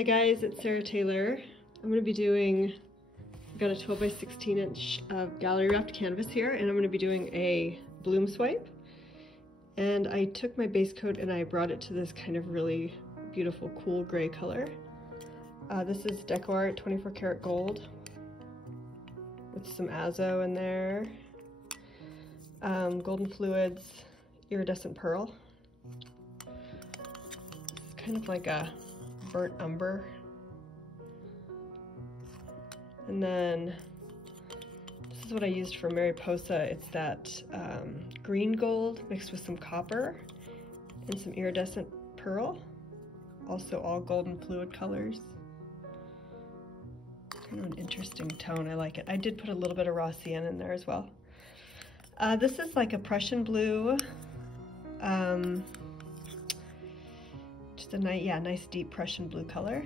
Hi guys, it's Sarah Taylor. I'm going to be doing, I've got a 12 by 16 inch of gallery wrapped canvas here, and I'm going to be doing a bloom swipe. And I took my base coat and I brought it to this kind of really beautiful cool gray color. This is Deco Art 24 karat gold with some azo in there, golden fluids, iridescent pearl. It's kind of like a burnt umber. And then this is what I used for Mariposa. It's that green gold mixed with some copper and some iridescent pearl. Also all golden fluid colors. Kind of an interesting tone, I like it. I did put a little bit of raw cyan in there as well. This is like a Prussian blue. Just a nice deep Prussian blue color.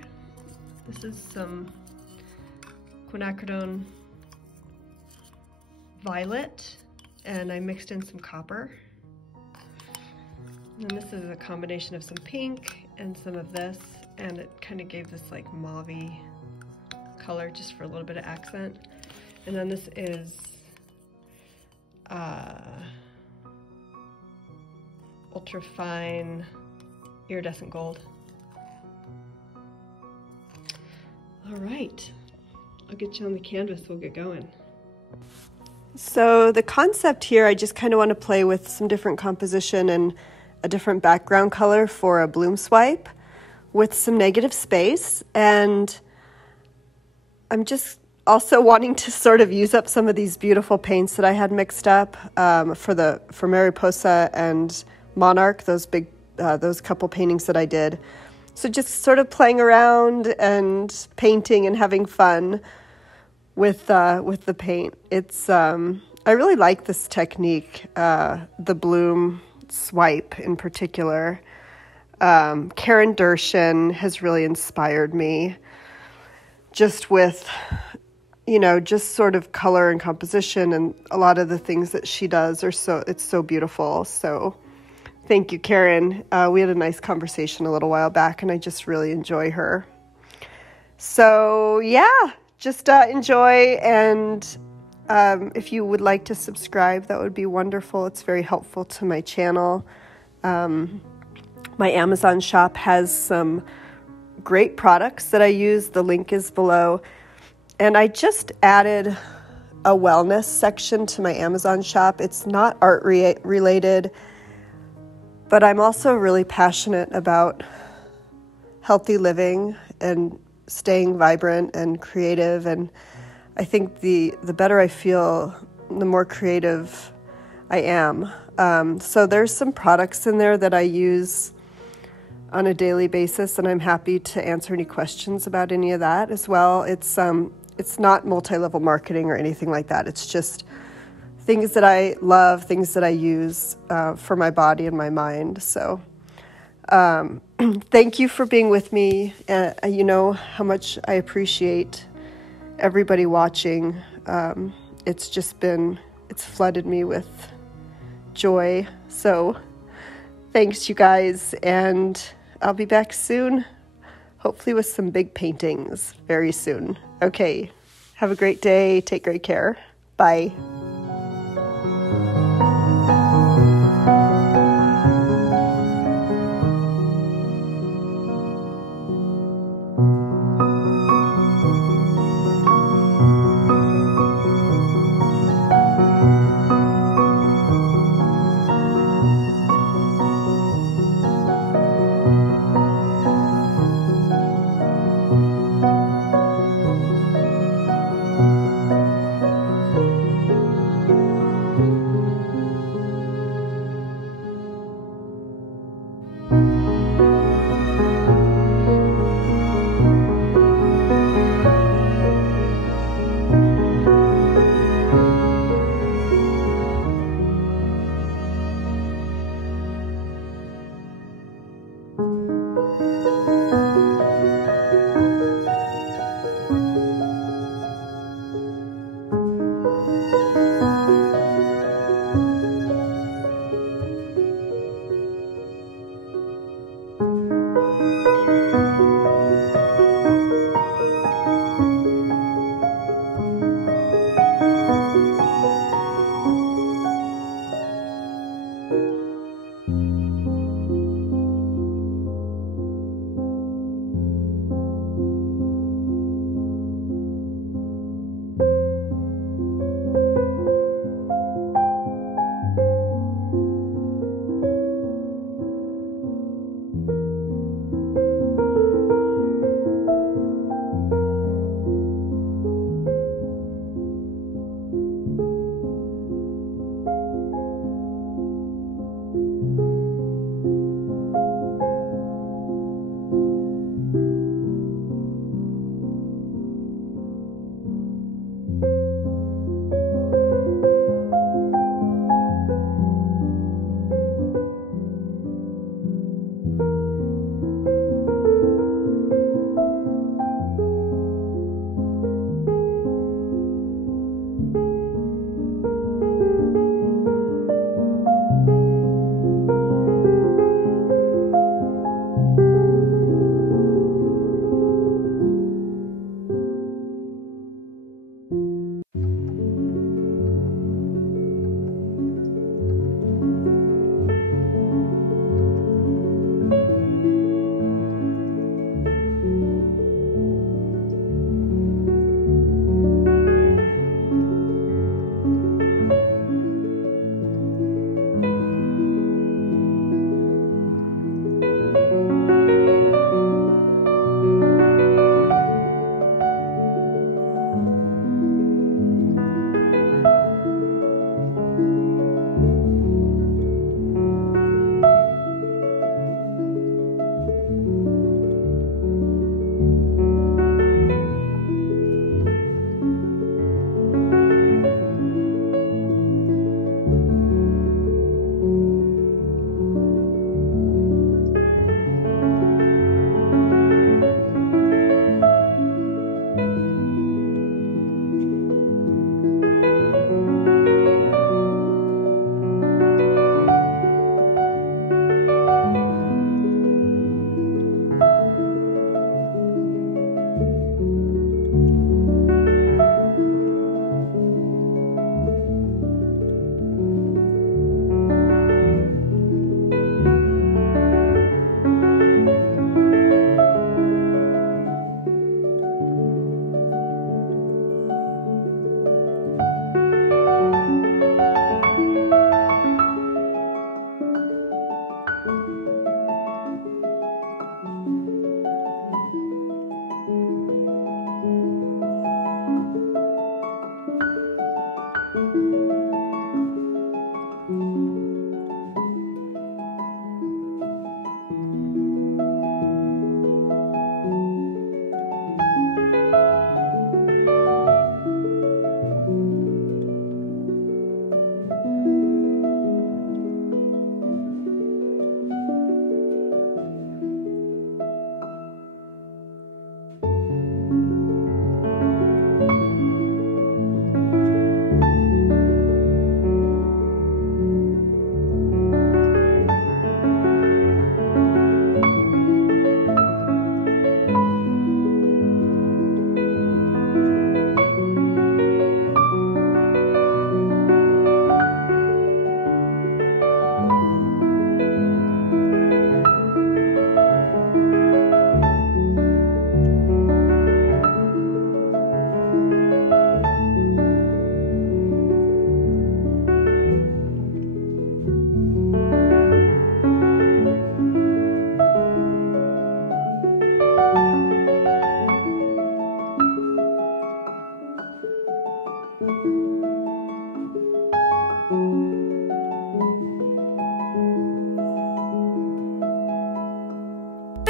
This is some quinacridone violet, and I mixed in some copper. And this is a combination of some pink and some of this, and it kind of gave this like mauve-y color just for a little bit of accent. And then this is ultra fine iridescent gold. All right, I'll get you on the canvas, we'll get going. So the concept here, I just kind of want to play with some different composition and a different background color for a bloom swipe with some negative space, and I'm just also wanting to sort of use up some of these beautiful paints that I had mixed up for Mariposa and Monarch, those couple paintings that I did. So just sort of playing around and painting and having fun with the paint. It's I really like this technique, the bloom swipe in particular. Karen Dershin has really inspired me just with, you know, just sort of color and composition, and a lot of the things that she does are it's so beautiful. So thank you, Karen. We had a nice conversation a little while back, and I just really enjoy her. So yeah, just enjoy, and if you would like to subscribe, that would be wonderful. It's very helpful to my channel. My Amazon shop has some great products that I use. The link is below. And I just added a wellness section to my Amazon shop. It's not art related, but I'm also really passionate about healthy living and staying vibrant and creative. And I think the better I feel, the more creative I am. So there's some products in there that I use on a daily basis, and I'm happy to answer any questions about any of that as well. It's not multi-level marketing or anything like that. It's just things that I love, things that I use for my body and my mind. So thank you for being with me. You know how much I appreciate everybody watching. It's flooded me with joy. So thanks, you guys, and I'll be back soon, hopefully with some big paintings very soon. Okay, have a great day. Take great care. Bye.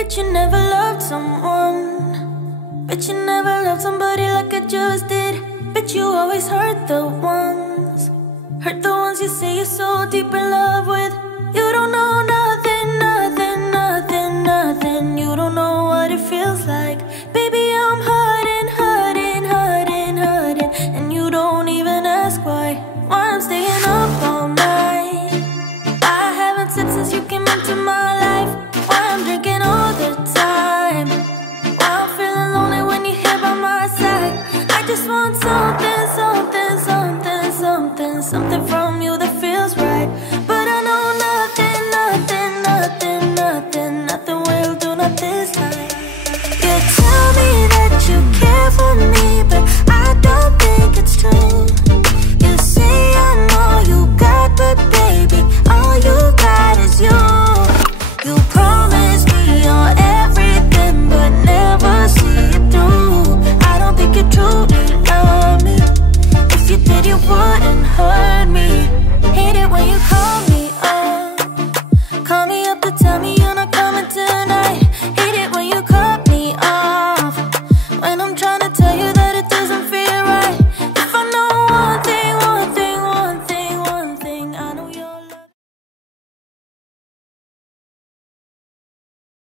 Bet you never loved someone. Bet you never loved somebody like I just did. Bet you always hurt the ones you say you're so deep in love with.